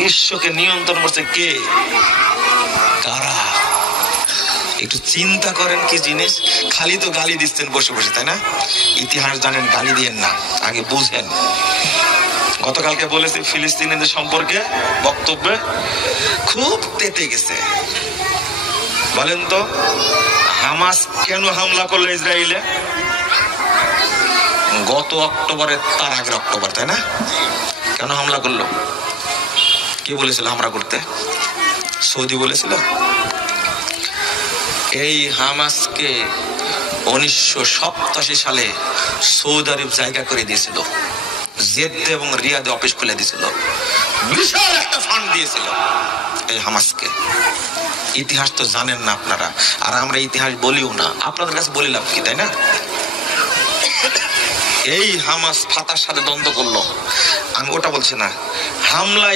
বিশ্বকে নিয়ন্ত্রণ করছে কে? কারা? একটু চিন্তা করেন কি জিনিস। খালি তো গালি দিচ্ছেন বসে বসে, তাই না? ইতিহাস জানেন, গালি দিয়েন না, আগে বুঝেন। গতকালকে বলেছি ফিলিস্তিনিদের সম্পর্কে বক্তব্যে খুব তেতে গেছে। বলেন তো, হামাস কেন হামলা করলো ইসরায়েলে? গত অক্টোবরের তার আগের অক্টোবর, তাই না? কেন হামলা করলো? কে বলেছিল হামলা করতে? সৌদি বলেছিল। এই হামাসকে 1987 সালে সৌদি আরব জায়গা করে দিয়েছিল, জেদ্দা এবং রিয়াদে অফিস খুলে দিয়েছিল, বিশাল একটা ফান্ড দিয়েছিল এই হামাসকে। ইতিহাস তো জানেন না আপনারা, আর আমরা ইতিহাস বলিও না, আপনাদের কাছে বলি লাভ কি, তাই না? এই হামাস ফাতার সাথে দ্বন্দ্ব করলো, আমি ওটা বলছি না। হামলা